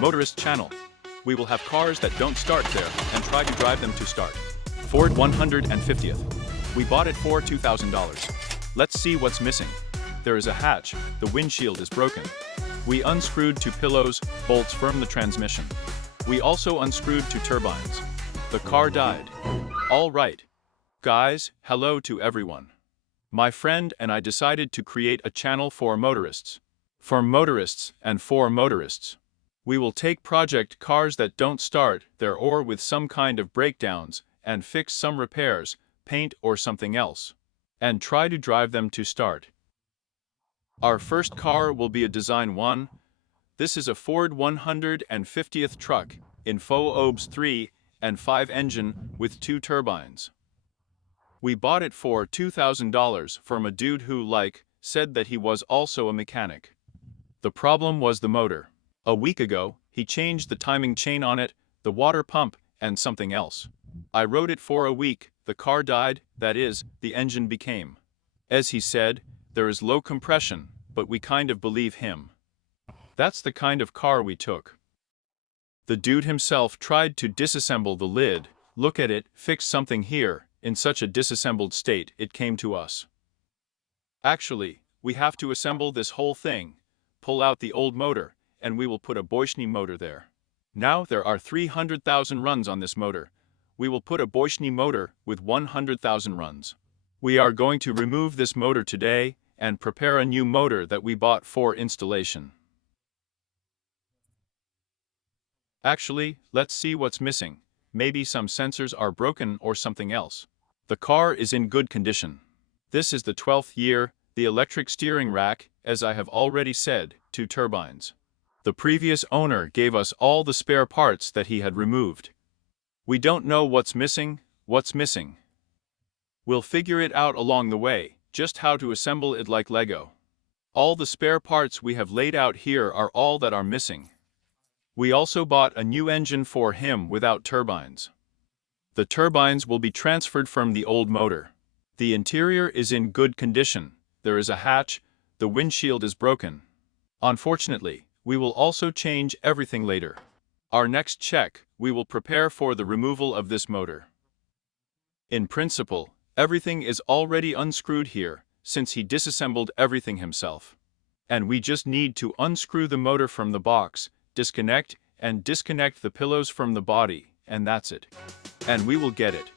Motorist channel. We will have cars that don't start there and try to drive them to start. Ford 150th. We bought it for $2,000. Let's see what's missing. There is a hatch, the windshield is broken. We unscrewed two pillows, bolts from the transmission. We also unscrewed two turbines. The car died. All right. Guys, hello to everyone. My friend and I decided to create a channel for motorists. For motorists and for motorists. We will take project cars that don't start there or with some kind of breakdowns and fix some repairs, paint or something else, and try to drive them to start. Our first car will be a Design 1. This is a Ford 150th truck in faux obs 3 and 5 engine with 2 turbines. We bought it for $2,000 from a dude who said that he was also a mechanic. The problem was the motor. A week ago, he changed the timing chain on it, the water pump, and something else. I rode it for a week, the car died, that is, the engine became. As he said, there is low compression, but we kind of believe him. That's the kind of car we took. The dude himself tried to disassemble the lid, look at it, fix something here, in such a disassembled state it came to us. Actually, we have to assemble this whole thing, pull out the old motor, and we will put a Boschni motor there. Now there are 300,000 runs on this motor. We will put a Boschni motor with 100,000 runs. We are going to remove this motor today and prepare a new motor that we bought for installation. Actually, let's see what's missing. Maybe some sensors are broken or something else. The car is in good condition. This is the 12th year, the electric steering rack, as I have already said, 2 turbines. The previous owner gave us all the spare parts that he had removed. We don't know what's missing. We'll figure it out along the way, just how to assemble it like Lego. All the spare parts we have laid out here are all that are missing. We also bought a new engine for him without turbines. The turbines will be transferred from the old motor. The interior is in good condition. There is a hatch, the windshield is broken. Unfortunately, we will also change everything later. Our next check, we will prepare for the removal of this motor. In principle, everything is already unscrewed here, since he disassembled everything himself. And we just need to unscrew the motor from the box, disconnect the pillows from the body, and that's it. And we will get it.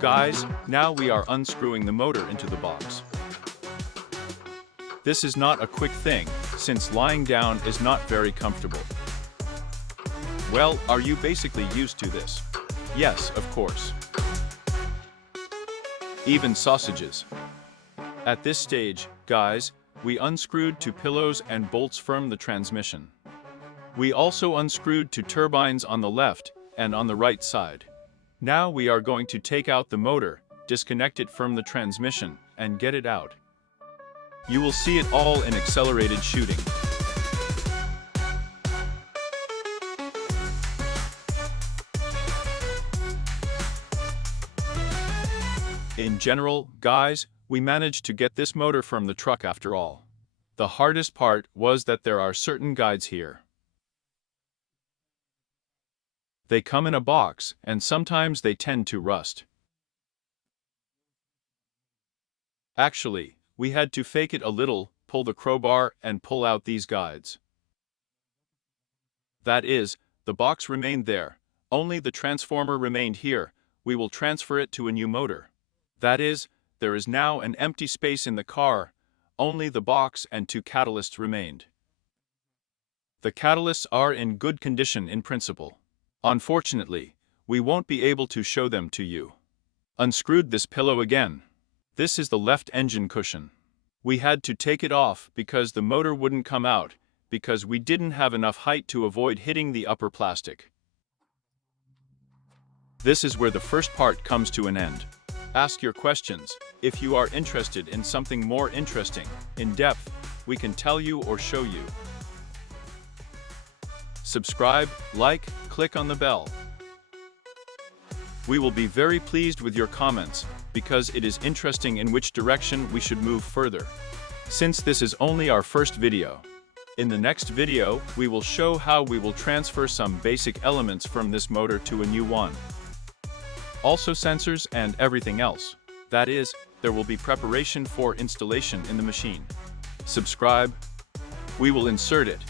Guys, now we are unscrewing the motor into the box. This is not a quick thing, since lying down is not very comfortable. Well, are you basically used to this? Yes, of course. Even sausages. At this stage, guys, we unscrewed 2 pillows and bolts from the transmission. We also unscrewed 2 turbines on the left and on the right side. Now we are going to take out the motor, disconnect it from the transmission, and get it out. You will see it all in accelerated shooting. In general, guys, we managed to get this motor from the truck after all. The hardest part was that there are certain guides here. They come in a box, and sometimes they tend to rust. Actually, we had to fake it a little, pull the crowbar, and pull out these guides. That is, the box remained there, only the transformer remained here. We will transfer it to a new motor. That is, there is now an empty space in the car, only the box and 2 catalysts remained. The catalysts are in good condition in principle. Unfortunately, we won't be able to show them to you. Unscrewed this pillow again. This is the left engine cushion. We had to take it off because the motor wouldn't come out, because we didn't have enough height to avoid hitting the upper plastic. This is where the first part comes to an end. Ask your questions. If you are interested in something more interesting, in depth, we can tell you or show you. Subscribe, like, click on the bell. We will be very pleased with your comments, because it is interesting in which direction we should move further. Since this is only our first video, in the next video, we will show how we will transfer some basic elements from this motor to a new one. Also sensors and everything else. That is, there will be preparation for installation in the machine. Subscribe. We will insert it.